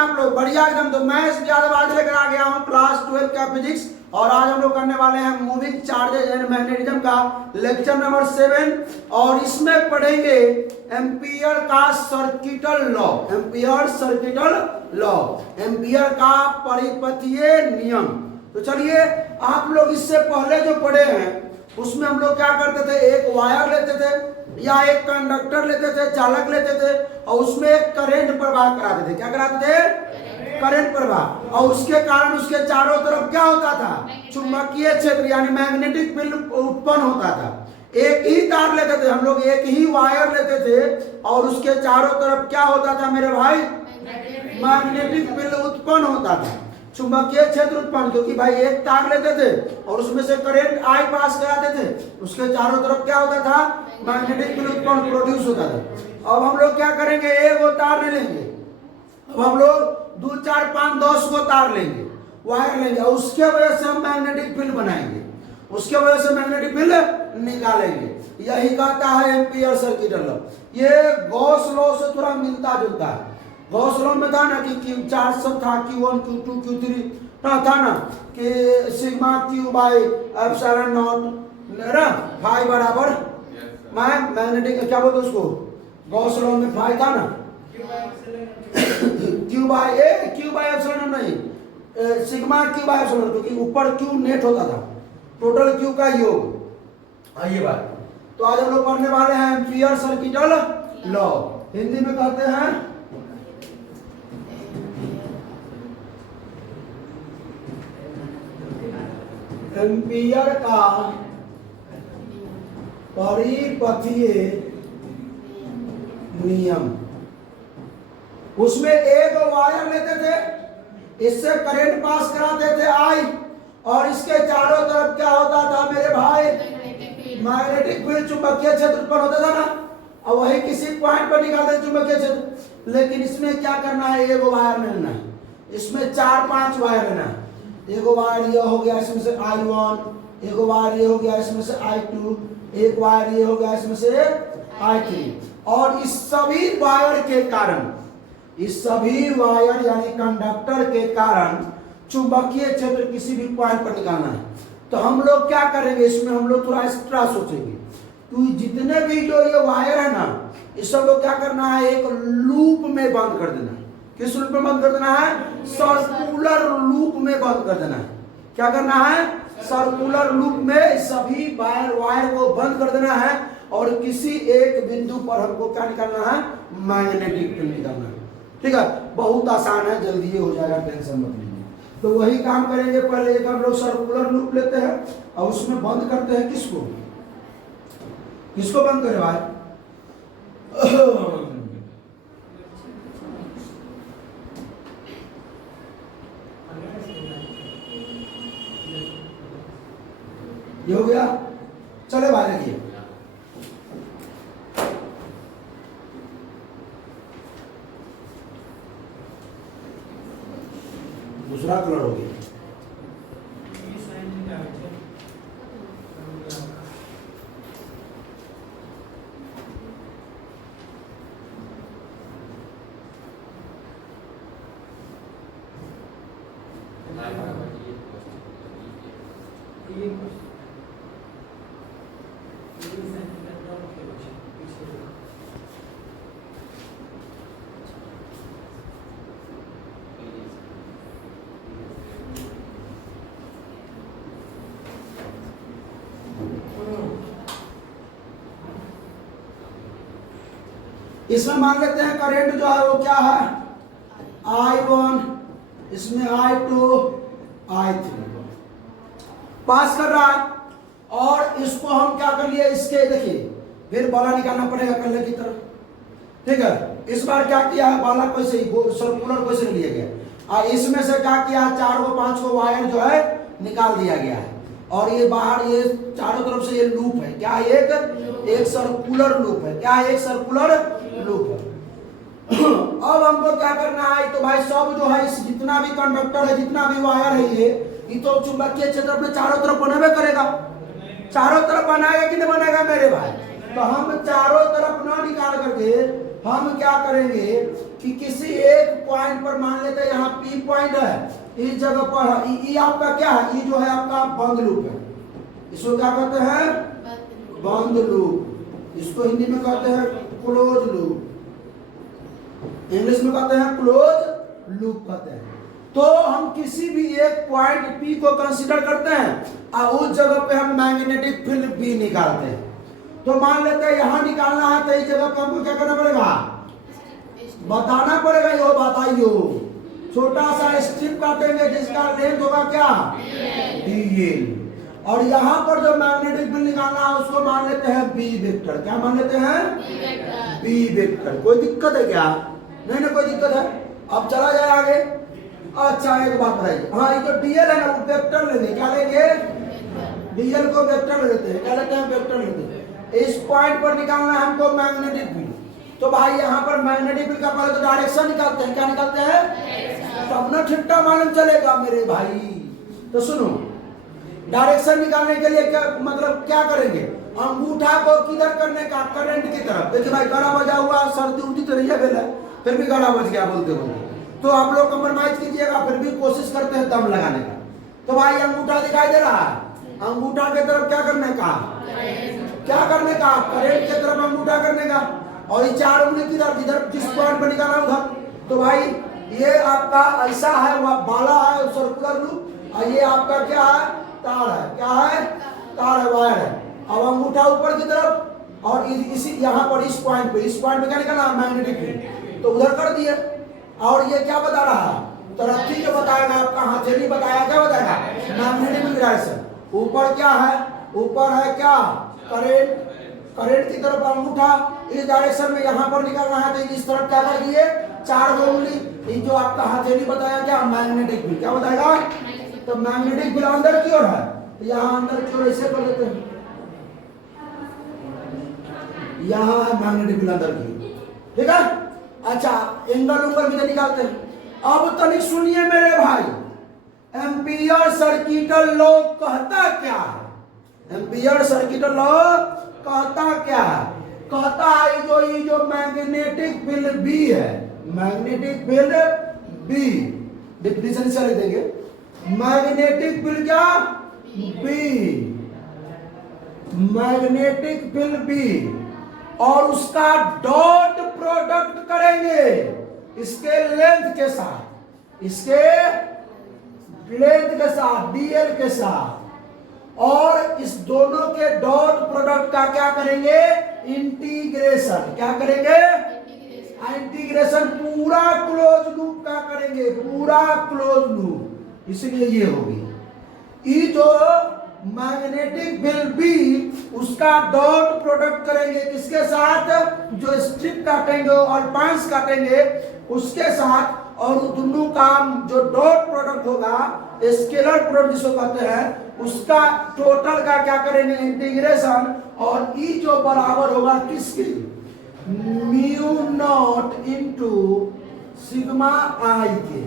आप लोग? बढ़िया एकदम। तो मैं इस यादव आज लेकर आ गया हूँ क्लास 12 का फिजिक्स, और आज हम लोग करने वाले हैं मूविंग चार्जेस एंड मैग्नेटिज्म का लेक्चर नंबर 7। और इसमें पढ़ेंगे एम्पियर का circuital law, ampere circuital law, ampere का परिपथीय नियम। तो चलिए, आप लोग इससे पहले जो पढ़े हैं उसमें हम लोग क्या करते थे, एक वायर लेते थे या एक कंडक्टर लेते थे, चालक लेते थे, और उसमें एक करंट प्रवाह कराते थे। क्या कराते थे? करंट प्रवाह। और उसके कारण उसके चारों तरफ क्या होता था? चुंबकीय क्षेत्र यानी मैग्नेटिक फील्ड उत्पन्न होता था। एक ही तार लेते थे हम लोग, एक ही वायर लेते थे, और उसके चारों तरफ क्या होता था मेरे भाई? मैग्नेटिक फील्ड उत्पन्न होता था, चुंबकीय क्षेत्र उत्पन्न। क्योंकि भाई एक तार लेते थे और उसमें से करंट आई पास कराते थे, उसके चारों तरफ क्या होता था? मैग्नेटिक फील्ड उत्पन्न प्रोड्यूस होता था। अब हम लोग क्या करेंगे, एक वो तार ले लेंगे, अब हम लोग 2 4 5 10 को तार लेंगे, वायर लेंगे, और उसके वजह से हम मैग्नेटिक फील्ड बनाएंगे, उसके वजह से मैग्नेटिक फील्ड निकालेंगे। यही कहता है एम्पियर सर्किटल लॉ। ये गॉस लॉ से थोड़ा मिलता जुलता है। गॉस लॉ में था ना कि चार्ज सब था, Q1 Q2 Q3 था ना, कि sigma Q by epsilon not ना, फाई बराबर मैग्नेटिक क्या बोलते उसको, गॉस लॉ में फाई था ना, Q बाई एप्सिलॉन नहीं, सिग्मा Q बाई एप्सिलॉन, क्योंकि ऊपर Q नेट होता था, टोटल Q का योग। ये बात। तो आज हम लोग पढ़ने वाले हैं एम्पियर सर्किटल लॉ, हिंदी में कहते हैं एम्पियर का परिपथीय नियम। उसमें एक वायर लेते थे, इससे करंट पास कराते थे आई, और इसके चारों तरफ क्या होता था मेरे भाई? मैग्नेटिक फील्ड, चुंबकीय क्षेत्र उत्पन्न होता था ना, और वही किसी पॉइंट पर निकालते चुंबकीय क्षेत्र। लेकिन इसमें क्या करना है, एक वायर लेना है, इसमें 4 5 वायर लेना है। एक वायर ये हो गया, इसमें से I1, एक वायर ये हो गया, इसमें से I2, एक वायर ये हो गया, इसमें से I3। और इस सभी वायर के कारण, इस सभी वायर यानी कंडक्टर के कारण चुंबकीय क्षेत्र किसी भी पॉइंट पर निकालना है। तो हम लोग क्या करेंगे, इसमें हम लोग थोड़ा एक्स्ट्रा सोचेंगे। तो जितने भी जो ये वायर है ना, इस सब लोग क्या करना है, एक लूप में बंद कर देना है। किस लूप में बंद कर देना है? सर्कुलर लूप में बंद कर देना है। क्या करना है? सर्कुलर लूप में सभी वायर को बंद कर देना है, और किसी एक बिंदु पर हमको क्या निकालना है? मैग्नेटिक फील्ड निकालना है। ठीक है, बहुत आसान है, जल्दी हो जाएगा, टेंशन मत लीजिए। तो वही काम करेंगे। पहले एक हम लोग सर्कुलर लूप लेते हैं और उसमें बंद करते हैं किसको? किसको बंद करें भाई? ये हो गया। चले भाई, देखिए दूसरा कलर हो गया। इसमें मान लेते हैं करंट जो है वो क्या है? I1, इसमें I2, I3 पास कर रहा है। और इसको हम क्या कर लिए, इसके देखिए फिर बाला निकालना पड़ेगा पहले की तरफ। ठीक है, इस बार क्या किया है, बाला को से सर्कुलर को से लिया गया, और इसमें से क्या किया, 4 को 5 को वायर जो है निकाल दिया गया है। और ये बाहर ये चारों तरफ से ये लूप है, क्या एक सर्कुलर लूप है। क्या है? एक सर्कुलर लूप है। अब हमको क्या करना है, तो भाई सब जो है, इस जितना भी कंडक्टर है, जितना भी वायर है, ये तो चुंबकीय क्षेत्र अपने चारों तरफ बनावे करेगा। चारों तरफ बनाएगा कि नहीं बनाएगा मेरे भाई? तो हम चारों तरफ ना निकाल करके हम क्या करेंगे कि किसी एक पॉइंट पर मान लेते हैं यहाँ P पॉइंट है, इस जगह पर ई आपका क्या है, ई जो है आपका बंद लूप है। इसको क्या कहते हैं, बंद लूप। इसको हिंदी में कहते हैं क्लोज लूप, इंग्लिश में कहते हैं क्लोज लूप कहते हैं। तो हम किसी भी एक पॉइंट P को कंसीडर करते हैं और उस जगह पे हम मैग्नेटिक फील्ड B निकालते हैं। तो मान लेते हैं यहाँ निकालना है, तो इस जगह पे हमको क्या करना पड़ेगा, बताना पड़ेगा। यो बताइयो, छोटा सा स्ट्रिप काटेंगे जिसका लेंथ होगा क्या, dl, और यहाँ पर जो मैग्नेटिक फील्ड निकालना है उसको मान लेते हैं B वेक्टर। क्या मान लेते हैं, B वेक्टर। कोई दिक्कत है क्या, नहीं ना कोई दिक्कत है। अब चला जाए आगे। अच्छा एक बात बताइए, हाँ ये जो dl है ना वो वेक्टर लेंगे, क्या लेंगे, dl को वेक्टर लेते हैं, क्या लेते हैं, वेक्टर लेते हैं। इस पॉइंट पर निकालना है हमको मैग्नेटिक फील्ड। तो भाई यहाँ पर मैग्नेटिक फील्ड का पहले तो डायरेक्शन निकालते हैं, क्या निकालते हैं, तब ना ठिट्टा मालूम चलेगा मेरे भाई। तो सुनो, डायरेक्शन निकालने के लिए क्या मतलब क्या करेंगे, अंगूठा को किधर करने का, करंट की तरफ। देखिए भाई गाना बजा हुआ, सर्दी उर्दी तो नहीं है, फिर भी गाना बज गया बोलते बोलते, तो आप लोग कंप्रोमाइज कीजिएगा, फिर भी कोशिश करते हैं दम लगाने का। तो भाई अंगूठा दिखाई दे रहा है, अंगूठा की तरफ क्या करने का, क्या करने का, करंट की तरफ अंगूठा करने का। और ये चार उंगली किधर, किधर जिस पॉइंट पर निकाला उधर। तो भाई ये आपका ऐसा है, वह बाला है सर्कुलर लूप, और ये आपका क्या है, तार है, क्या है, तार है, वायर है। अब अंगूठा ऊपर की तरफ, और इसी यहाँ पर इस पॉइंट पे क्या निकाला, मैग्नेटिक फील्ड, तो उधर कर दिए। और ये क्या बता रहा है, तरक्की जो बताएगा आपका हथेली बताया, क्या बताएगा, मैग्नेटिक डायरेक्शन। ऊपर क्या है, ऊपर है क्या, करंट, करंट की तरफ अंगूठा इस डायरेक्शन में यहाँ पर निकालना है, तो इस तरफ क्या कर दिए, चार उंगली, जो आपका हथेली बताया क्या, मैग्नेटिक फील्ड, क्या बताएगा। तो मैग्नेटिक फील्ड अंदर की ओर है, तो यहाँ अंदर की ओर ऐसे कर देते हैं, यहाँ है मैग्नेटिक फील्ड अंदर की, ठीक है। अच्छा एंगल ऊपर भी निकालते हैं। अब तनिक सुनिए मेरे भाई, एम्पियर सर्किटल लॉ कहता क्या है, एम्पियर सर्किटल लॉ कहता क्या है, कहता है जो मैग्नेटिक फील्ड B है, मैग्नेटिक फील्ड B, डिफिनेशन से लिख देंगे, मैग्नेटिक फील्ड क्या, B, मैग्नेटिक फील्ड B, और उसका डॉट प्रोडक्ट करेंगे इसके लेंथ के साथ, इसके लेंथ के साथ, dl के साथ, और इस दोनों के डॉट प्रोडक्ट का क्या करेंगे, इंटीग्रेशन। क्या करेंगे, इंटीग्रेशन पूरा क्लोज लूप का करेंगे, पूरा क्लोज लूप। इसलिए ये होगी, ये जो मैग्नेटिक फील्ड B उसका डॉट प्रोडक्ट करेंगे किसके साथ, जो स्ट्रिप काटेंगे और पांच काटेंगे उसके साथ, और दोनों का जो डॉट प्रोडक्ट होगा, स्केलर प्रोडक्ट जिसको कहते हैं, उसका टोटल का क्या करेंगे, इंटीग्रेशन। और ई जो बराबर होगा किसके, म्यू नॉट इंटू सिग्मा आई के,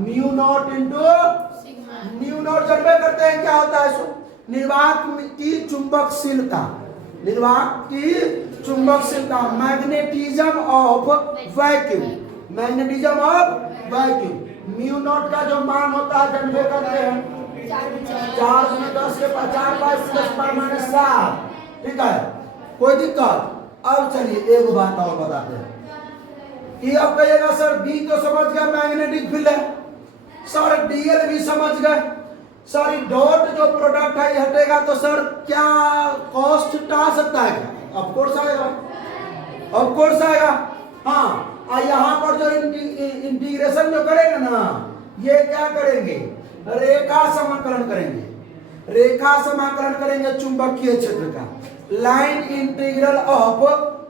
mu naught into mu naught जानते करते हैं क्या होता है, निर्वात की चुंबकशीलता, निर्वात की चुंबकशीलता, magnetism of vacuum, magnetism of vacuum. Mu naught का जो मान होता है जानते करते हैं 4 में 10 के 5 ठीक है, कोई दिक्कत। अब चलिए एक बात और बताते हैं कि अब कहिएगा सर B तो समझ गया मैग्नेटिक फील्ड है, सर dl भी समझ गए, सर डॉट जो प्रोडक्ट है हटेगा तो सर क्या कॉस्ट आ सकता है, ऑफ कोर्स आएगा, ऑफ कोर्स आएगा। हाँ, यहाँ पर जो इंटीग्रेशन जो करेंगे ना, ये क्या करेंगे, रेखा समाकलन करेंगे, रेखा समाकलन करेंगे चुंबकीय क्षेत्र का, लाइन इंटीग्रल ऑफ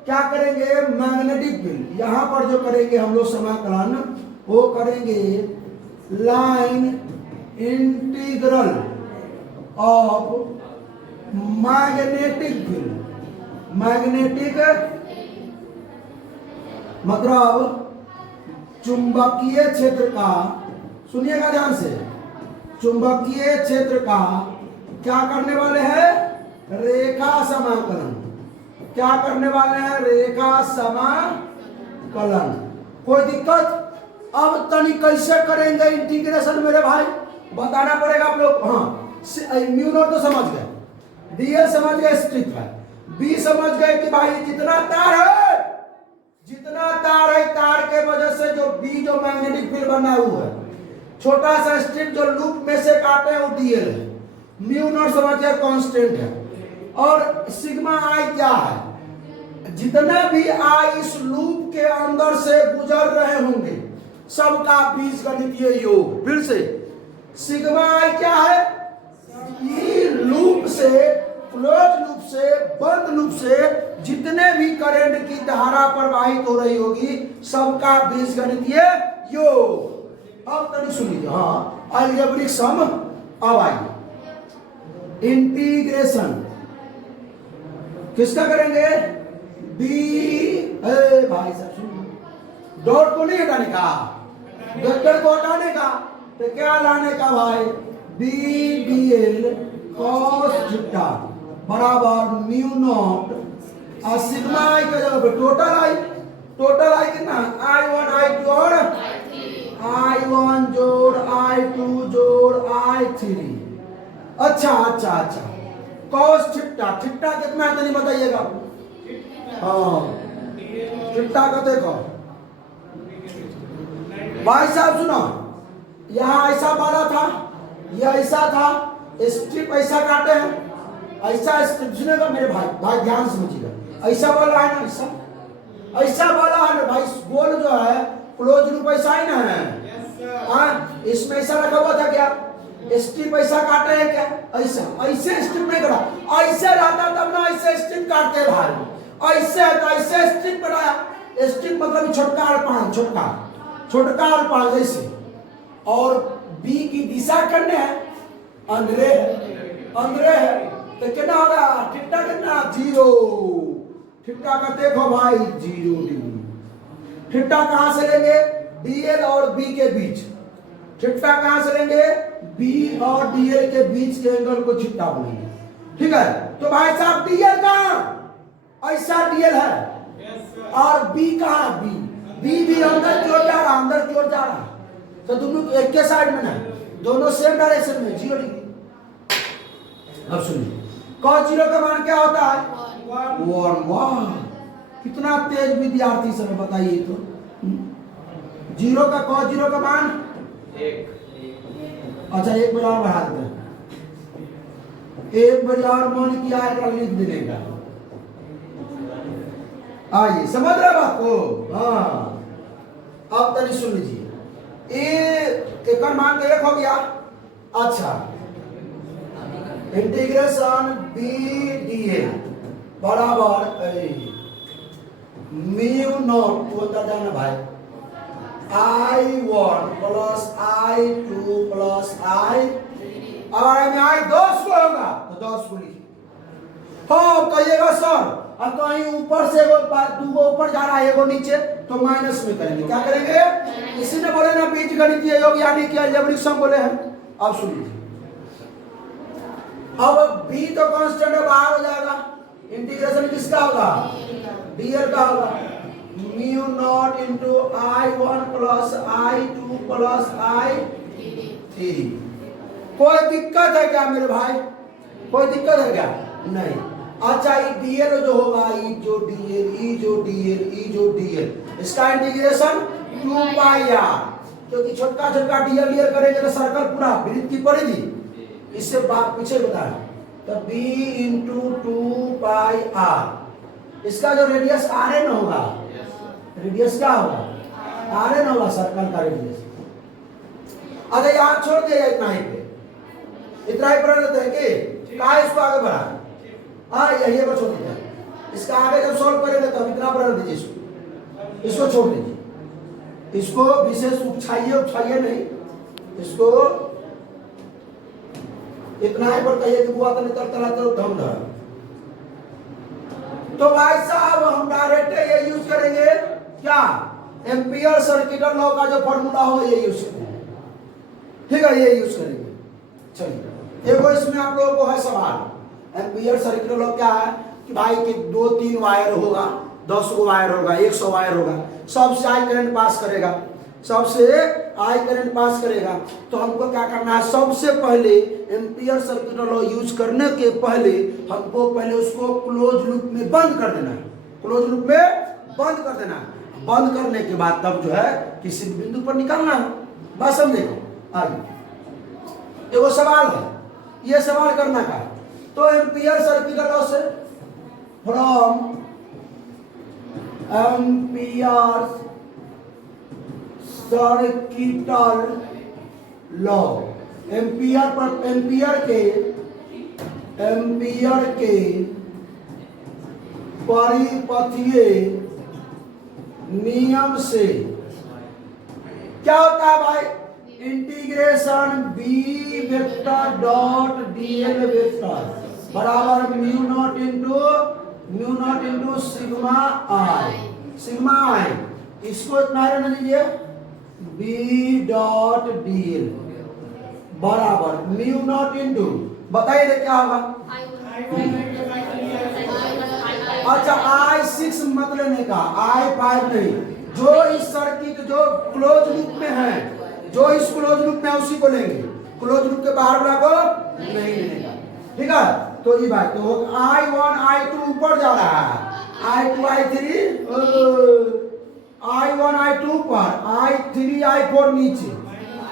क्या करेंगे, मैग्नेटिक फील्ड। यहाँ पर जो करेंगे हम लोग समाकलन, वो करेंगे line integral of magnetic field, magnetic मतलब चुंबकीय क्षेत्र का, सुनिएगा ध्यान से, चुंबकीय क्षेत्र का क्या करने वाले हैं, रेखा समाकलन। क्या करने वाले हैं, रेखा समाकलन। कलन। कोई दिक्कत? अब तनी कैसे करेंगे इंटीग्रेशन मेरे भाई, बताना पड़ेगा आप लोग। हाँ, म्यू नॉट तो समझ गए, डीएल समझ गए, स्ट्रिप है। बी समझ गए कि भाई जितना तार है, जितना तार है, तार के वजह से जो बी जो मैग्नेटिक फील्ड बना हुआ है, छोटा सा स्ट्रिप जो लूप में से काटे हैं वो डीएल है। म्यू नॉट समझ गए कांस्टेंट है। और सिग्मा आई क्या है? जितने भी आई इस लूप के अंदर से गुजर रहे होंगे सबका बीजगणितीय योग। फिर से सिग्मा आई क्या है? ये लूप से, क्लोज लूप से, बंद लूप से जितने भी करंट की धारा प्रवाहित हो रही होगी सबका बीजगणितीय योग। अब तनी सुन लीजिए। हाँ, अलजेब्रिक सम। अब आइए इंटीग्रेशन किसका करेंगे? बी। भाई साहब सुन, डॉट को नहीं हटाने का, वेक्टर को हटाने का, तो क्या लाने का भाई? B D L cos theta बराबर म्यू नॉट और सिग्मा आई का जगह पे टोटल आई कितना? I1 I2 और I1 जोड़ I2 जोड़ I3। अच्छा अच्छा अच्छा, कॉस थीटा, थीटा कितना है नहीं बताइएगा? हाँ, थीटा का देखो भाई साहब सुनो, यहाँ ऐसा वाला था, यह ऐसा था, स्ट्रिप ऐसा काटे हैं, ऐसा स्ट्रिप। सुनेगा मेरे भाई, भाई ध्यान से समझिएगा, ऐसा वाला है ना, ऐसा वाला है ना भाई, गोल जो है क्लोज लूप ऐसा ही ना है। हाँ, इसमें ऐसा रखा हुआ था क्या? स्ट्रिप ऐसा काटे हैं क्या? ऐसा, ऐसे स्ट्रिप नहीं करा, ऐसे रहता तब ना ऐसे स्ट्रिप काटते भाई, ऐसे ऐसे स्ट्रिप बनाया। स्ट्रिप मतलब छोटका अल्पान, छोटका अल्पान जैसे। और बी की दिशा करने है, अंदरे है, तो कितना होगा? थीटा कितना? 0। थीटा का देखो भाई 0 डिग्री। थीटा कहां से लेंगे? डीएल और बी के बीच। थीटा कहां से लेंगे? बी और डीएल के बीच के एंगल को थीटा बोलेंगे। ठीक है, तो भाई साहब डीएल कहां? ऐसा डीएल है और बी कहां? बी भी अंदर की ओर जा रहा, अंदर की ओर जा रहा, तो दोनों एक के साइड में ना, दोनों सेम डायरेक्शन में 0 डिग्री। अब सुनिए, cos 0 का मान क्या होता है? 1। वाह, कितना तेज विद्यार्थी सब बताइए तो। 0 का cos 0 का मान 1। अच्छा, एक बार और बढ़ा देते हैं, एक बार और मान किया है, लिख देने का। आइए, समझ रहे बात को? हाँ, अब तनी सुन लीजिए, एक मान तो 1 हो गया। अच्छा, इंटीग्रेशन बी डी ए बराबर म्यू नॉट को अंदर जाना भाई, I1 plus I2 plus I। अगर में I 10 को होगा तो 10 को लिखिए। हाँ, कहिएगा सर अब कहीं ऊपर से दो ऊपर जा रहा है, एगो नीचे, तो माइनस में करेंगे। क्या करेंगे? इसी ने बोले ना बीजगणितीय योग यानी कि अलजेब्रिक सम बोले हैं। अब सुन लीजिए, अब बी तो कांस्टेंट है, बाहर हो जाएगा। इंटीग्रेशन किसका होगा? डीएल का होगा, mu naught into I1 plus I2 plus I3। कोई दिक्कत है क्या मेरे भाई? कोई दिक्कत है क्या? नहीं। अच्छा, ये डीएल जो होगा, ई जो डीएल, इसका इंटीग्रेशन 2 पाई आर, क्योंकि छोटका डीएल करेंगे तो सर्कल पूरा वृत्त की पड़ेगी। इससे बात पीछे बताएं, तो बी इंटू 2 पाई आर, इसका जो रेडियस आर एन होगा, रेडियस क्या होगा? आर एन होगा, सर्कल का रेडियस। अगर यहाँ छोड़ दिया इतना ही पे, इतना ही पर देते हैं कि कहा इसको आगे बढ़ा। हाँ, यही पर छोड़ दीजिए, इसका आगे जब सॉल्व करेंगे तब इतना बढ़ा दीजिए, इसको छोड़ दीजिए, इसको विशेष उछाइए नहीं, इसको इतना ही पर कहिए कि बुआ तो धम धरा। तो भाई साहब हम डायरेक्ट ये यूज करेंगे क्या? एम्पियर सर्किटल लॉ का जो फॉर्मूला हो ये यूज करेंगे। ठीक है, ये यूज करेंगे। चलिए, देखो इसमें आप लोगों को है सवाल, एम्पियर सर्किटल लॉ क्या है कि भाई कि 2-3 वायर होगा, 10 को वायर होगा, 100 वायर होगा, सबसे आई करंट पास करेगा, सबसे आई करंट पास करेगा। तो हमको क्या करना है, सबसे पहले एम्पियर सर्किट लॉ यूज करने के पहले हमको पहले उसको क्लोज लूप में बंद कर देना है, क्लोज लूप में बंद कर देना है। बंद करने के बाद तब जो है किसी भी बिंदु पर निकालना है। बात समझे? आगे वो सवाल है, ये सवाल करना का। तो एम्पियर सर्किट लॉ से from ampere circuital law, ampere के परिपथीय नियम से क्या होता है भाई, integration B vector dot DL vector बराबर mu naught into sigma I. इसको इतना रहने दीजिए, बी डॉट डीएल बराबर म्यू नॉट इंटू, बताइए क्या होगा। अच्छा I6 मत लेने का, I5 नहीं। जो इस सर्किट जो क्लोज लूप में है, जो इस क्लोज लूप में है उसी को लेंगे, क्लोज लूप के बाहर वाला को नहीं लेने का, ठीक है। तो ये बात तो I1 I2 ऊपर जा रहा है, I2 I3 I1 I2 पर, I3 I4 नीचे।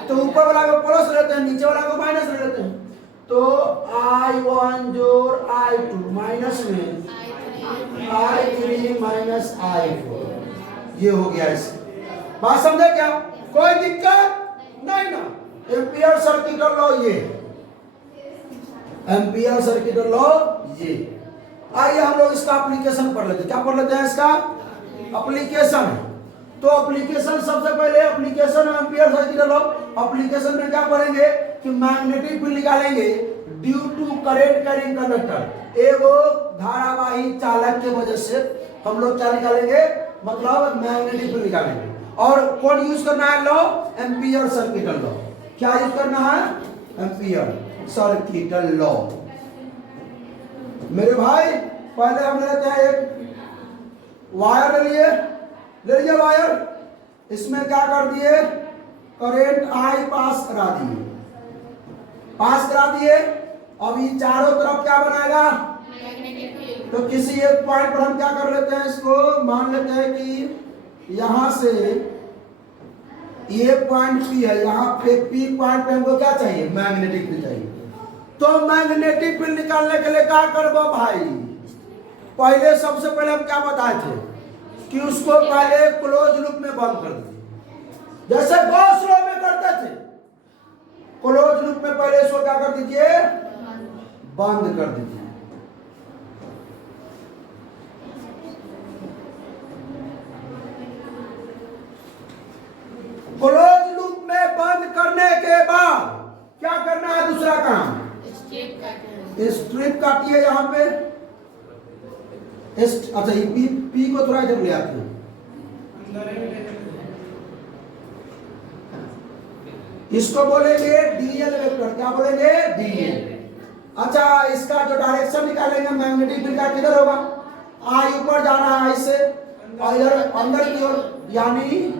तो ऊपर वाला को प्लस लेते हैं, नीचे वाला को माइनस लेते हैं। तो I1 जोड़ I2 माइनस में I3 माइनस I4, ये हो गया। इससे बात समझे क्या, कोई दिक्कत नहीं ना। एम्पियर सर्किट लॉ ये, एम्पियर सर्किट लॉ ये। आइए हम लोग इसका एप्लीकेशन पढ़ लेते हैं। क्या पढ़ लेते हैं इसका एप्लीकेशन। तो एप्लीकेशन सबसे पहले application ampere circuit law. Application में क्या पढ़ेंगे कि मैग्नेटिक फील्ड निकालेंगे due to current carrying conductor, एगो धारावाही चालक के वजह से हम लोग क्या निकालेंगे, मतलब मैग्नेटिक फील्ड निकालेंगे। और कौन यूज करना है लॉ, एम्पियर सर्किट लॉ। क्या यूज करना है, एम्पियर सर्किट लॉ। मेरे भाई पहले हम लेते हैं एक वायर ले लीजिए वायर, इसमें क्या कर दिए, करंट आई पास करा दिए। अब ये चारों तरफ क्या बनाएगा, तो किसी एक पॉइंट पर हम क्या कर लेते हैं, इसको मान लेते हैं कि यहां से ये पॉइंट पी है, यहाँ पे पी पॉइंट पे हमको क्या चाहिए, मैग्नेटिक फील्ड चाहिए। तो मैग्नेटिक फील्ड निकालने के लिए क्या करबो भाई, पहले सबसे पहले हम क्या बताए थे कि उसको पहले क्लोज लूप में बंद कर दीजिए, जैसे गॉस लॉ में करते थे। क्लोज लूप में पहले इसको क्या कर दीजिए, बंद कर दीजिए। क्लोज लूप में बंद करने के बाद क्या करना है, दूसरा काम स्ट्रिप काटिए यहां पे। अच्छा ये पी को थोड़ा इधर ले आते हैं, इसको बोलेंगे डीएल वेक्टर। क्या बोलेंगे, डीएल। अच्छा इसका जो डायरेक्शन निकालेंगे मैग्नेटिक फील्ड का किधर होगा, आई ऊपर जा रहा है इससे और इधर अंदर की ओर, यानी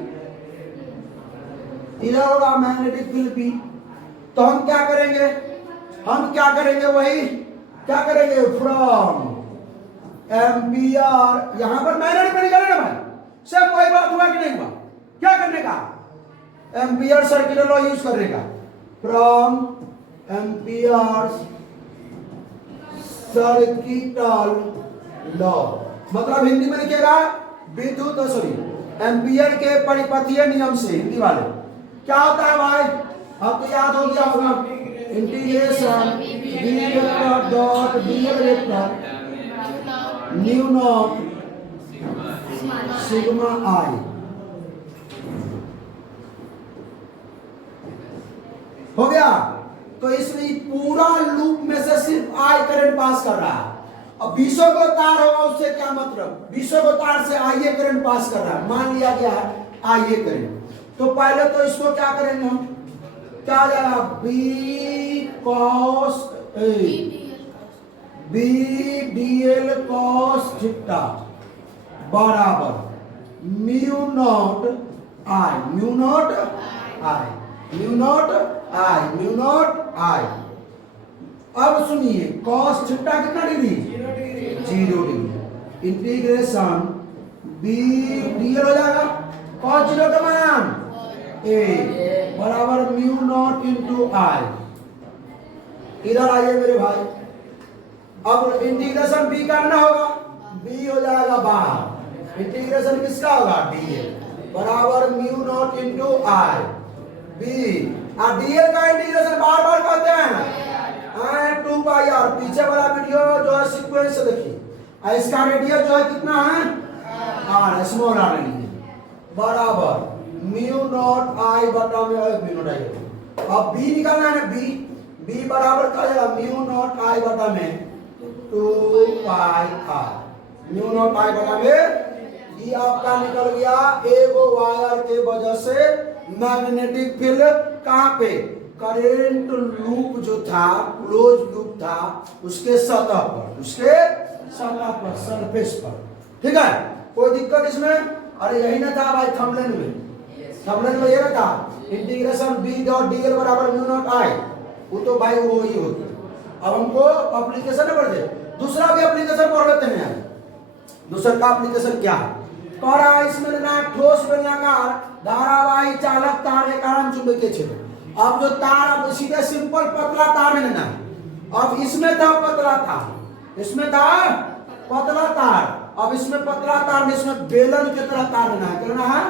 इधर होगा मैग्नेटिक फील्ड पी। तो हम क्या करेंगे, वही क्या करेंगे, फ्रॉम एम्पियर, यहां पर मैग्नेटिक फील्ड निकाले ना भाई, सब कोई बात हुआ कि नहीं हुआ, क्या करने का, एम्पियर सर्किट लॉ यूज करने का। फ्रॉम एम्पियर सर्किटल लॉ, मतलब हिंदी में लिखेगा विद्युत एम्पियर के परिपथीय नियम से। हिंदी वाले क्या होता है भाई, अब तो याद हो गया होगा, integration B vector dot DL vector mu naught sigma I. हो गया। तो इसमें पूरा लूप में से सिर्फ आई करंट पास कर रहा है। अब 20 को तार होगा, उससे क्या मतलब, 20 को तार से आई करंट पास कर रहा है, मान लिया गया है आई करंट। तो पहले तो इसको क्या करेंगे हम, क्या आ जाएगा, B cos B DL cos theta बराबर mu naught I, mu naught I, mu naught I, mu naught I. अब सुनिए कॉस थीटा कितना degree, 0 degree. Integration B DL हो जाएगा कॉस 0 का मान ए बराबर म्यू नॉट इंटू आई। इधर आइए मेरे भाई, अब इंटीग्रेशन बी करना होगा, बी हो जाएगा बाहर, इंटीग्रेशन किसका होगा डीएल बराबर म्यू नॉट इंटू आई बी। और डीएल का इंटीग्रेशन बार बार कहते हैं 2πr। पीछे वाला वीडियो जो है सीक्वेंस से देखिए, इसका रेडियस जो है कितना है आर, स्मॉल आर बराबर म्यू नॉट आई बटा में म्यू नॉट आई। अब बी निकालना है, बी बराबर क्या जाएगा म्यू नॉट आई बटा में 2πr, म्यू नॉट आई बटा में। ये आपका निकल गया एगो वायर के वजह से मैग्नेटिक फील्ड कहां पे, करंट लूप जो था, क्लोज लूप था उसके सतह पर, उसके सतह पर, सरफेस पर। ठीक है, कोई दिक्कत इसमें? अरे यही ना था भाई थंबनेल में, थंबनेल में ये ना था इंटीग्रेशन बी डॉट डीएल बराबर म्यू नॉट आई, वो तो भाई वो ही होता। अब हमको एप्लीकेशन पढ़ दे, दूसरा भी एप्लीकेशन पढ़ लेते हैं। दूसरा का एप्लीकेशन क्या है, कह रहा है इसमें ना ठोस बेलनाकार धारावाही चालक तार के कारण चुंबकीय क्षेत्र। अब जो तार, अब सीधे सिंपल पतला तार में लेना है। अब इसमें था पतला तार, इसमें था पतला तार, अब इसमें पतला तार में इसमें बेलन की तरह तार लेना है, क्या है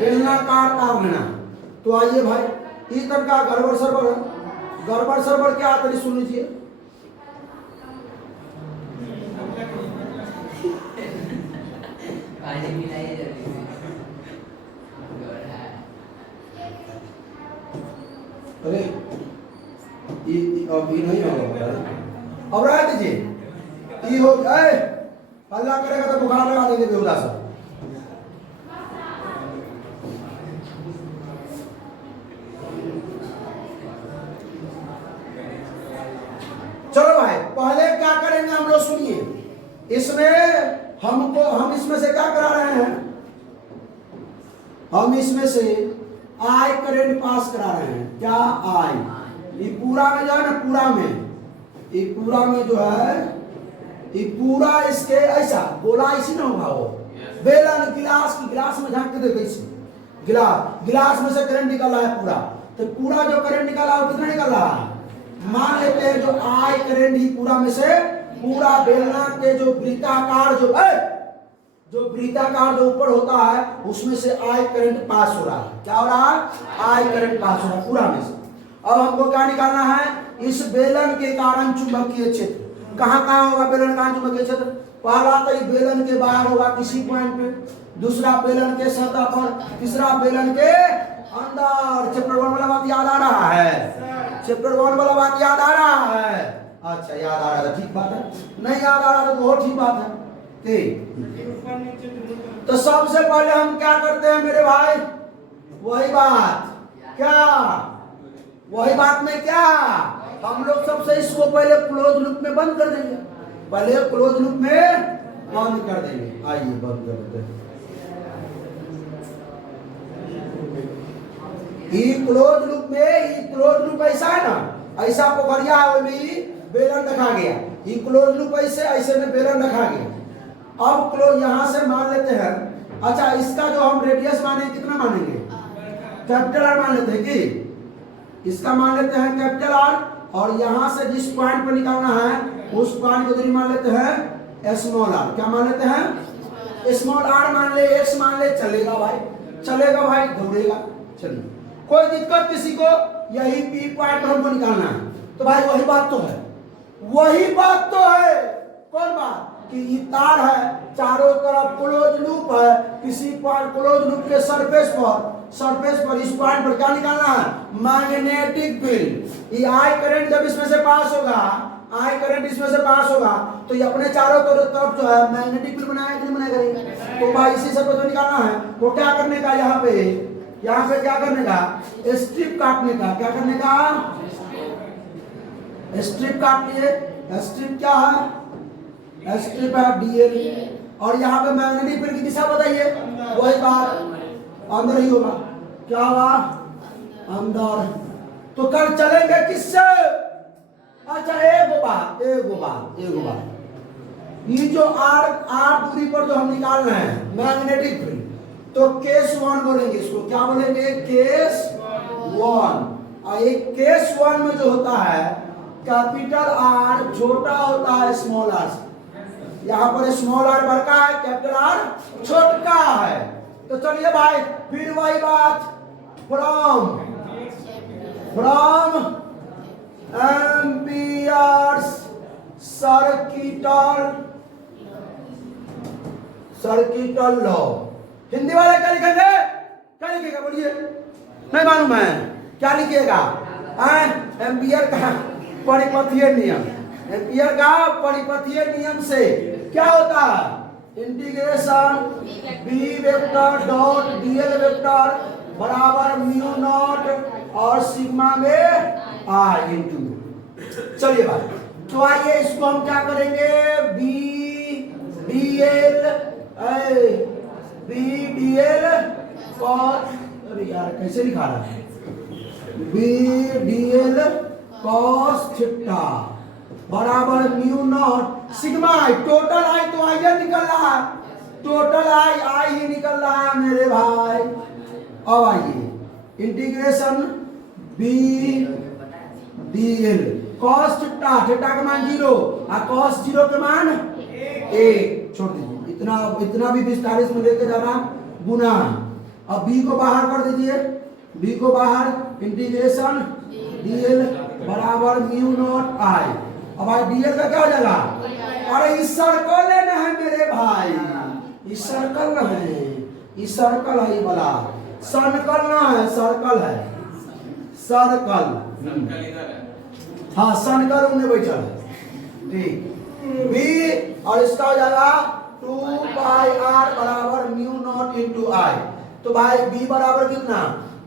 बेलनाकार तार लेना है। तो आइए भाई, ये तक का गड़बड़ सरबड़ है, गड़बड़ सरबड़ क्या आता है सुन लीजिए। अरे ये अब ये नहीं होगा, अब रह दीजिए, ये हो जाए अल्लाह करेगा तो बुखार लगा देंगे बेहुदा सा। चलो भाई पहले क्या करेंगे हम लोग सुनिए, इसमें हम इसमें से क्या करा रहे हैं, हम इसमें से आई करंट पास करा रहे हैं। क्या आई, ये पूरा में जो है ना, पूरा में, ये पूरा में जो है, ये पूरा इसके ऐसा गोला ऐसी ना होगा, वो बेलन गिलास की, गिलास में झांक के देखो, इसी गिलास में से करंट निकल रहा है पूरा, तो पूरा जो करंट निकल रहा है कितना निकल रहा है, मान लेते हैं जो आई करंट ही पूरा में से, पूरा बेलना के जो वृत्ताकार जो वृत्ताकार जो ऊपर होता है उसमें से आई करंट पास हो रहा है। क्या हो रहा है, आई करंट पास हो रहा है पूरा में से। अब हमको क्या निकालना है, इस बेलन के कारण चुंबकीय क्षेत्र कहां कहां होगा, बेलन का चुंबकीय क्षेत्र पहला तो ये बेलन के बाहर होगा किसी पॉइंट पे, दूसरा बेलन के सतह पर, तीसरा बेलन के अंदर। चैप्टर 1 वाला बात याद आ रहा है, चैप्टर 1 वाला बात याद आ रहा है। अच्छा याद आ रहा है, ठीक बात है, नहीं याद आ रहा तो बहुत ठीक बात है। तो सबसे पहले हम क्या करते हैं मेरे भाई, वही बात, क्या वही बात में क्या, हम लोग सबसे इसको पहले क्लोज लूप में बंद कर देंगे, पहले क्लोज लूप में बंद कर देंगे। आइए बंद कर देते हैं, ये क्लोज लूप में, ये क्लोज लूप ऐसा है ना, ऐसा पोखरिया है में बेलन रखा गया, ये क्लोज लूप ऐसे, ऐसे में बेलन रखा गया। अब क्लोज यहां से मान लेते हैं, अच्छा इसका जो हम रेडियस माने कितना मानेंगे, कैपिटल आर मान लेते हैं कि इसका मान लेते हैं कैपिटल आर, और यहां से जिस पॉइंट पर निकालना है उस पॉइंट की दूरी मान लेते हैं स्मॉल आर। क्या मान लेते हैं, स्मॉल आर मान ले, एक्स मान ले, चलेगा भाई, चलेगा भाई, दौड़ेगा, चलिए कोई दिक्कत किसी को। यही पी पॉइंट हमको निकालना है, तो भाई वही बात तो है, वही बात तो है। कौन बात कि ये तार है, चारों तरफ क्लोज लूप है, किसी पॉइंट क्लोज लूप के सरफेस पर इस पॉइंट पर क्या निकालना है, मैग्नेटिक फील्ड। ये आई करंट जब इसमें से पास होगा, आई करंट इसमें से पास होगा तो ये अपने चारों तरफ जो है मैग्नेटिक फील्ड बनाया कि नहीं बनाएगा, तो भाई इसी से तो निकालना है। वो क्या करने का, यहाँ पे क्या करने का, स्ट्रिप काटने का। क्या करने का, स्ट्रिप काट लिए। स्ट्रिप क्या है, स्ट्रिप है डीएल, और यहाँ पे मैग्नेटिक फील्ड की दिशा बताइए, वही बात अंदर ही होगा। क्या होगा? अंदर। तो कल चलेंगे किससे? अच्छा एगो बात, ये जो आर दूरी पर जो हम निकाल रहे हैं मैग्नेटिक फील्ड, तो केस 1 बोलेंगे इसको। क्या बोलेंगे? केस 1। और एक केस 1 में जो होता है कैपिटल आर छोटा होता है स्मॉल आर से। यहाँ पर स्मॉल आर बड़का है, कैपिटल आर छोटा है। तो चलिए भाई फिर वही बात, from amperes circuital law. Hindi वाले क्या लिखेंगे? क्या लिखेगा बोलिए? नहीं मालूम है क्या लिखिएगा? एम्पियर का परिपथीय नियम, एम्पियर का परिपथीय नियम से क्या होता है? Integration B vector dot DL vector बराबर म्यू नॉट और सिग्मा में आई इंटू। चलिए भाई, तो आइए इसको हम क्या करेंगे? बी डी एल कॉस, अरे यार कैसे लिखा रहा है? B D L cos theta बराबर mu naught sigma I. Total I तो आई निकल रहा है, टोटल आई ही निकल रहा है मेरे भाई। अब आइए integration B D L cos theta, theta का मान 0 और कॉस 0 के मान 1। छोड़ दीजिए, इतना भी विस्तारित में लेके जाना गुना। अब बी को बाहर कर दीजिए, बी को बाहर, इंटीग्रेशन डीएल बराबर म्यू नॉट आई। अब भाई डीएल का क्या हो जाएगा? अरे इस सर्कल लेना है मेरे भाई, इस सर्कल ना है, इस सर्कल है ये वाला, सर्कल ना है, सर्कल है, सर्कल। हाँ सर्कल उनमें बैठा है, ठीक। बी और इसका हो जाएगा 2 पाई आर बराबर म्यू नॉट इंटू आई। तो भाई बी बराबर कितना?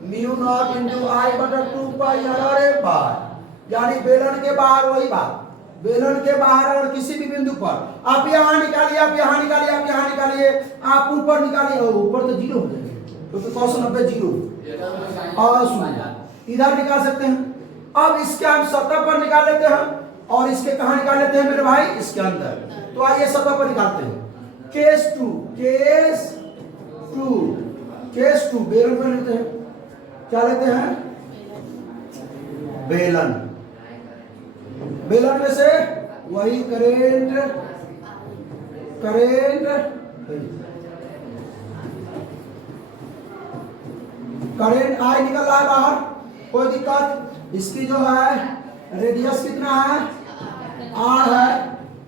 म्यू नॉट इंटू आई बटा 2 पाई आर। अरे भाई यानी बेलन के बाहर वही बात, बेलन के बाहर और किसी भी बिंदु पर आप यहाँ निकालिए, आप यहाँ निकालिए, आप यहाँ निकालिए, आप ऊपर निकालिए, ऊपर तो 0 हो जाएगा, तो 190 0 और 0 इधर निकाल सकते हैं। अब इसके हम सतह पर निकाल लेते हैं और इसके कहाँ निकाल लेते हैं मेरे भाई? इसके अंदर। तो आइए सतह पर निकालते हैं। केस 2 बेलन पर लेते हैं। क्या लेते हैं? बेलन। बेलन में से वही करेंट आई निकल रहा है बाहर, कोई दिक्कत? इसकी जो है रेडियस कितना है? आर है।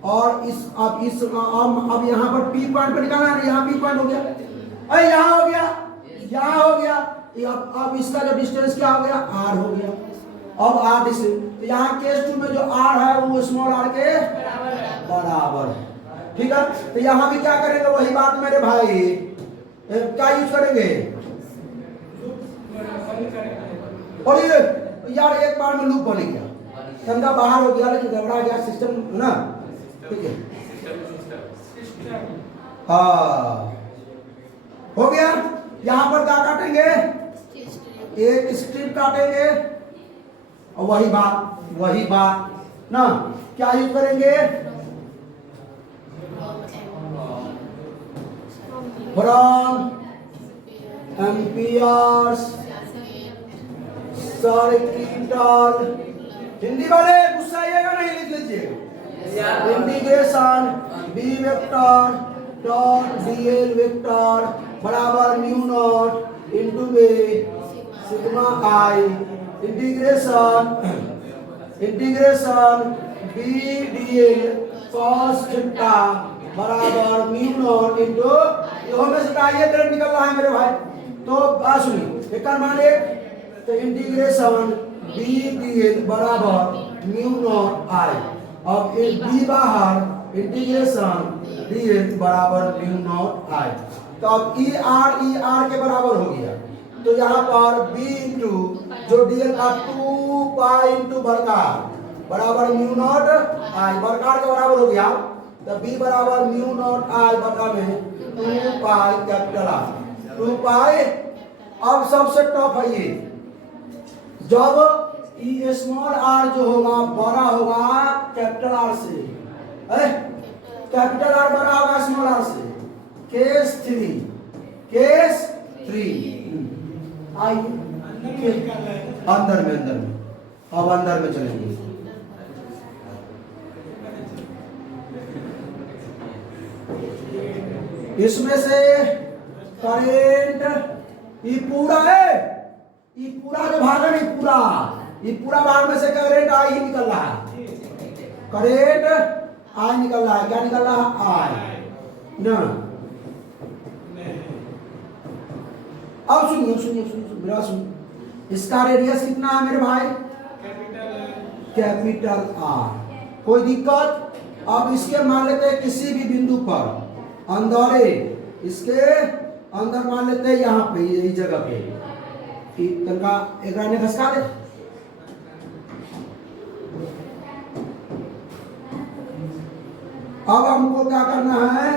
और अब यहाँ पर पी पॉइंट पर निकालना है, यहाँ पी पॉइंट हो गया, अरे यहाँ हो गया, यहाँ हो गया। अब इसका जो डिस्टेंस क्या हो गया? आर हो गया। अब आर डिस्टेंस, तो यहाँ केस 2 में जो आर है वो स्मॉल आर के बराबर है, ठीक है। तो यहाँ भी क्या करेंगे? वही बात मेरे भाई, क्या यूज करेंगे? और ये यार एक बार में लूप बन गया, ठंडा बाहर हो गया, लेकिन गड़बड़ा गया सिस्टम है ना, ठीक है। हाँ हो गया। यहाँ पर क्या काटेंगे? एक स्ट्रिप काटेंगे और वही बात ना, क्या यूज करेंगे? From amperes circuital. हिंदी वाले गुस्सा आइएगा नहीं, लिख लीजिए। Integration B vector dot DL vector बराबर म्यू नॉट इंटू में sigma I. Integration B DL cos theta बराबर म्यू नॉट इंटू, ये में से आइए करंट निकल रहा है मेरे भाई। तो बात सुनिए, एक मान एक, तो इंटीग्रेशन बी डीएल बराबर म्यू नॉट आई। अब एक बी बाहर, इंटीग्रेशन डीएल बराबर म्यू नॉट आई। तो अब ई आर के बराबर हो गया। तो यहाँ पर बी इंटू जो डीएल का 2 पाई इंटू बरकार बराबर म्यू नॉट आई, बरकार के बराबर हो गया। तो बी बराबर म्यू नॉट आई बटा में 2 पाई कैपिटल आर 2 पाई। अब सबसे टफ है ये, जब ई स्मॉल आर जो होगा बड़ा होगा कैपिटल आर से, कैपिटल आर बड़ा होगा स्मॉल आर से। केस 3 आइए अंदर में अब अंदर में चलेंगे। इसमें से करेंट ये पूरा है, ये पूरा जो भाग है ये पूरा भाग में से करेंट आई ही निकल रहा है, करेंट आई निकल रहा है। क्या निकल रहा है? आई ना। अब सुनिए मेरा सुनिए, इसका रेडियस कितना है मेरे भाई? Capital R. कोई दिक्कत? अब इसके मान लेते हैं किसी भी बिंदु पर अंदर, इसके अंदर मान लेते हैं यहाँ पे यही जगह पे तनका एक राने खसका दे। अब हमको क्या करना है?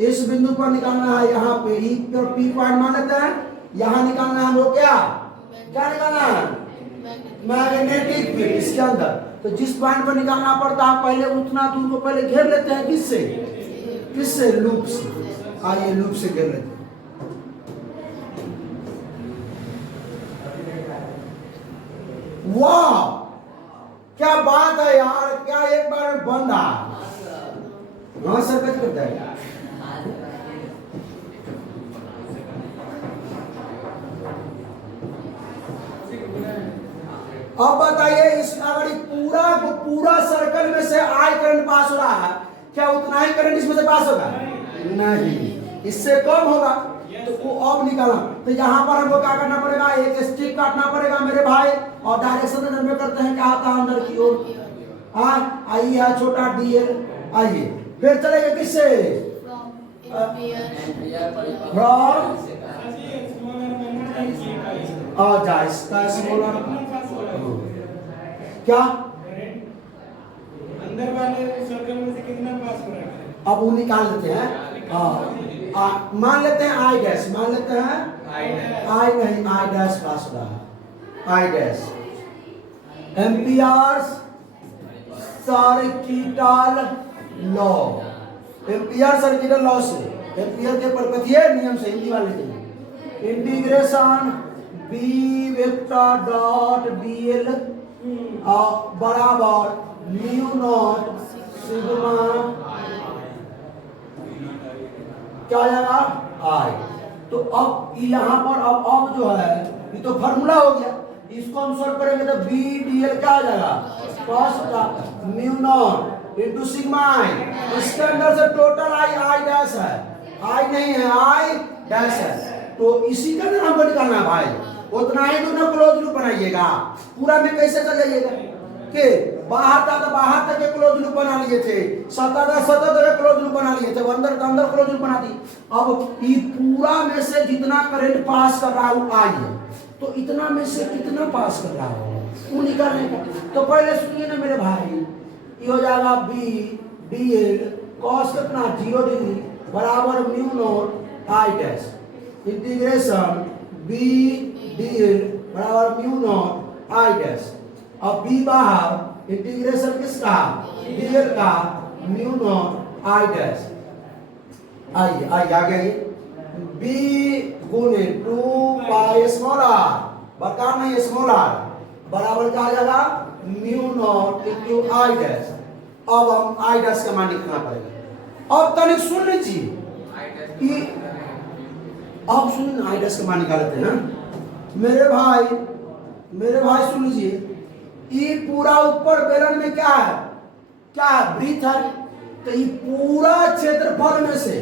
इस बिंदु पर निकालना है, यहाँ पे ई और पी पॉइंट मान लेते हैं, यहाँ निकालना है हमको क्या निकालना है? मैग्नेटिक फील्ड इसके अंदर। तो जिस पॉइंट पर निकालना पड़ता है पहले उतना दूर को पहले घेर लेते हैं, किससे? लूप से। आइए लूप से घेर लेते हैं। वाह क्या बात है यार, क्या एक बार में बन रहा है। हाँ सर करता है। अब बताइए इस अगर पूरा सर्कल में से आई करंट पास हो रहा है, क्या उतना ही करंट इसमें से पास होगा? नहीं, इससे कम होगा। तो वो अब निकाला, तो यहाँ पर हमको क्या करना पड़ेगा? एक स्ट्रिप काटना पड़ेगा मेरे भाई, और डायरेक्शन में करते हैं क्या होता है? अंदर की ओर। आइए छोटा डीएल, आइए फिर चलेगा किससे? फ्रॉम इसका स्मॉलर क्या अंदर वाले सर्कल में से कितना पास हो रहा है? अब वो निकाल लेते हैं। मान लेते हैं आई डैश, मान लेते हैं आई नहीं, आई डैश पास हो रहा है। I dash ampere's circuital law, ampere circuital law से, एम्पियर के परपथीय नियम से, हिंदी वाले के integration B vector dot DL बराबर म्यू नॉट सिग्मा क्या आ जाएगा? आई। तो अब यहाँ पर अब जो है ये तो फार्मूला हो गया, इसको हम सॉल्व करेंगे तो बी डीएल क्या आ जाएगा? Cos mu naught into sigma I. इसके अंदर से टोटल आई डैश है, आई नहीं है, आई डैश है। तो इसी का अंदर हमको निकालना है भाई। उतना ही दोनों क्लोज लूप बनाइएगा। पूरा में कैसे कर जाइएगा कि बाहर था तो बाहर तक के क्लोज लूप बना लिए थे, सतह तक क्लोज लूप बना लिए थे, अंदर क्लोज लूप बना दी। अब ये पूरा में से जितना करंट पास कर रहा हूँ आई है, तो इतना में से कितना पास कर रहा हूँ वो निकालने का। तो पहले सुनिए ना मेरे भाई, ये हो जाएगा बी डी एल कॉस कितना 0 डिग्री बराबर mu naught I dash integration B D L बराबर म्यू नॉट आई डैश। अब बी बाहर इंटीग्रेशन किसका? डी एल का म्यू नॉट आई डैश। आइए आ गया ये बी गुने 2 पाई स्मॉल आर बता नहीं स्मॉल आर बराबर क्या आ जाएगा? Mu naught into I dash. अब हम आई डैश का मान लिखना पड़ेगा। अब तनिक सुन लीजिए, अब सुन आई डैश का मान निकालते हैं मेरे भाई सुन लीजिए। ये पूरा ऊपर बेलन में क्या है? ब्रीथ है। तो ये पूरा क्षेत्रफल में से,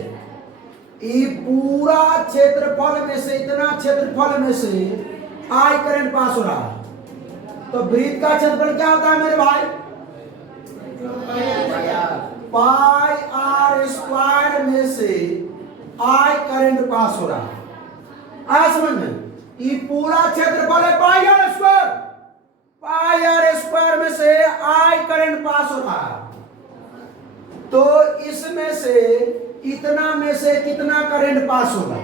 इतना क्षेत्रफल में से आई करंट पास हो रहा है। तो ब्रीथ का क्षेत्रफल क्या होता है मेरे भाई? पाई आर स्क्वायर में से आई करंट पास हो रहा है। आया समझ में? ये पूरा क्षेत्रफल है पाई आर स्क्वायर में से आई करंट पास हो रहा है। तो इसमें से इतना में से कितना करंट पास होगा,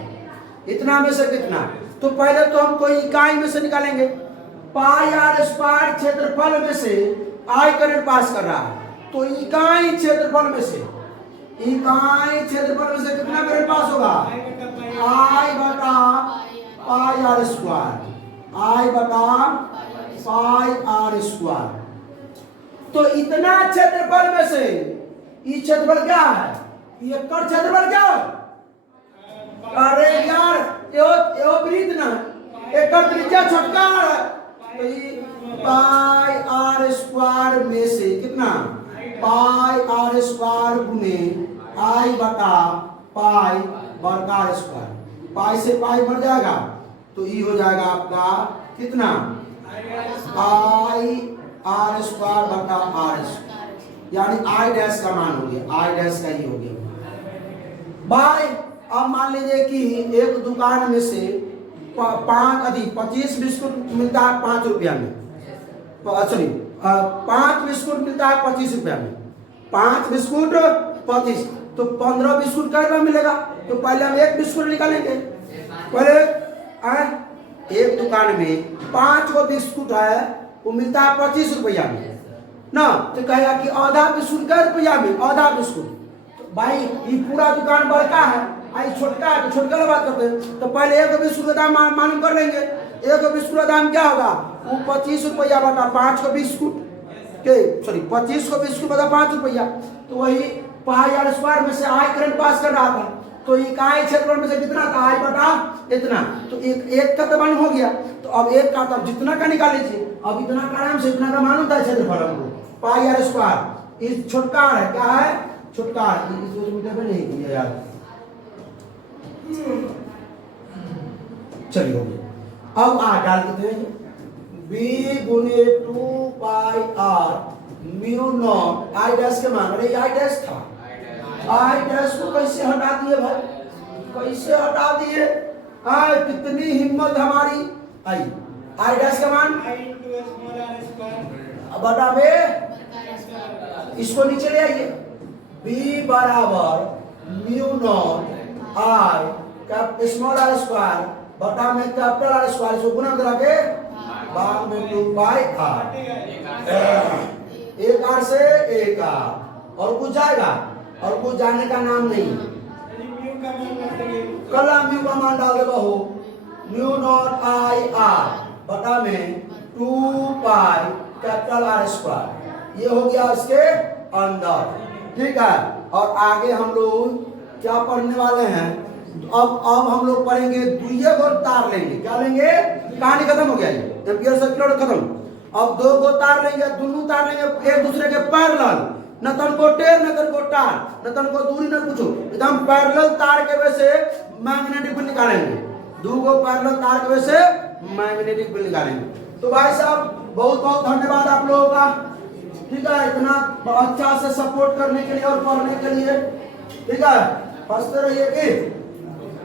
इतना में से कितना। तो पहले तो हम कोई इकाई में से निकालेंगे। पाई आर स्क्वायर क्षेत्रफल में से आई करंट पास कर रहा है, तो इकाई क्षेत्रफल में से, इकाई क्षेत्रफल में से कितना करंट पास होगा, आई बटा पाई आर स्क्वायर, आई बटा पाई आर स्क्वायर। तो इतना क्षेत्रफल में से ये क्षेत्रफल क्या है, ये एकड़ क्षेत्रफल क्या है, अरे यार यो वृत्त ना, एकड़ त्रिज्या छोटका है, तो ये पाई आर स्क्वायर में से कितना, पाई आर स्क्वायर गुने आई बटा पाई वर्ग स्क्वायर। पाई से पाई बढ़ जाएगा तो ये हो जाएगा आपका कितना, पाई आर स्क्वायर बटा आर स्क्वायर, यानी आई डैश का मान हो गया, आई डैश का ही हो गया भाई। अब मान लीजिए कि एक दुकान में से 25 बिस्कुट मिलता है 5 रुपया में, सॉरी 5 बिस्कुट मिलता है 25 रुपया में, 5 बिस्कुट 25, तो 15 बिस्कुट का मिलेगा। तो पहले हम एक बिस्कुट निकालेंगे। पहले एक दुकान में 5 गो बिस्कुट है, वो मिलता है 25 रुपया में ना, तो कहेगा कि आधा बिस्कुट का रुपया में, आधा बिस्कुट। तो भाई ये पूरा दुकान बड़का है, आई छोटका है, तो छोटका बात करते हैं। तो पहले एक बिस्कुट का दाम मालूम कर लेंगे। एक बिस्कुट का दाम क्या होगा, वो 25 रुपया बटा 5 को बिस्कुट के, सॉरी 25 को बिस्कुट बटा 5 रुपया। तो वही पाई आर स्क्वायर में से आई करंट पास कर रहा था, तो इकाई क्षेत्रफल में से कितना था, आई बटा इतना। तो एक का तो मान हो गया, तो अब एक का, तो जितना का निकाल लीजिए। अब इतना का आराम से इतना का मान होता है क्षेत्रफल हमको, पाई आर स्क्वायर। इस छोटका है, क्या है, छोटका है, इस मीटर में नहीं किया यार, चलिए हो गया। अब आ डाल देते हैं बी गुने 2 pi R mu naught I dash के मान, अरे आई डैश था, आई डैश को कैसे हटा दिए भाई, कैसे हटा दिए, कितनी हिम्मत हमारी। आई डैश का मान बटा में, इसको नीचे ले आइए, बी बराबर mu naught I small R square बटा में कैपिटल आर स्क्वायर, इसको गुना करा के बाद में 2 पाई आर, एक आर से एक आर, और कुछ जाएगा, और कुछ जाने का नाम नहीं। कल म्यू का मान डाल देगा हो, म्यू नॉट आई आर बटा में 2 पाई कैपिटल आर स्क्वायर, ये हो गया इसके अंदर, ठीक है। और आगे हम लोग क्या पढ़ने वाले हैं, अब हम लोग पढ़ेंगे दुइये गो तार लेंगे, क्या लेंगे, कहानी खत्म हो गया, ये एम्पियर सर्कुलर खत्म। अब 2 गो तार लेंगे, दोनों तार लेंगे एक दूसरे के पैरेलल, न तन को टेढ़ न तन को टार, न तन को दूरी न कुछ, एकदम पैरेलल तार के वजह से मैग्नेटिक फील्ड निकालेंगे। 2 गो पैरेलल तार के वजह से मैग्नेटिक फील्ड निकालेंगे। तो भाई साहब बहुत बहुत धन्यवाद आप लोगों का, ठीक है, इतना अच्छा से सपोर्ट करने के लिए और पढ़ने के लिए, ठीक है, पढ़ते रहिए कि।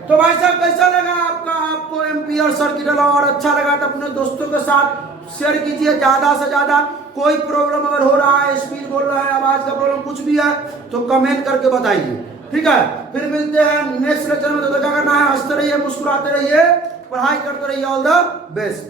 तो भाई साहब कैसा लगा आपका, आपको एम्पियर सर्किट लॉ, और अच्छा लगा तो अपने दोस्तों के साथ शेयर कीजिए ज्यादा से ज्यादा। कोई प्रॉब्लम अगर हो रहा है, स्पीड बोल रहा है, आवाज का प्रॉब्लम कुछ भी है, तो कमेंट करके बताइए, ठीक है। फिर मिलते हैं नेक्स्ट लेक्चर में। तो क्या करना है, हंसते रहिए, मुस्कुराते रहिए, पढ़ाई करते रहिए। All the best.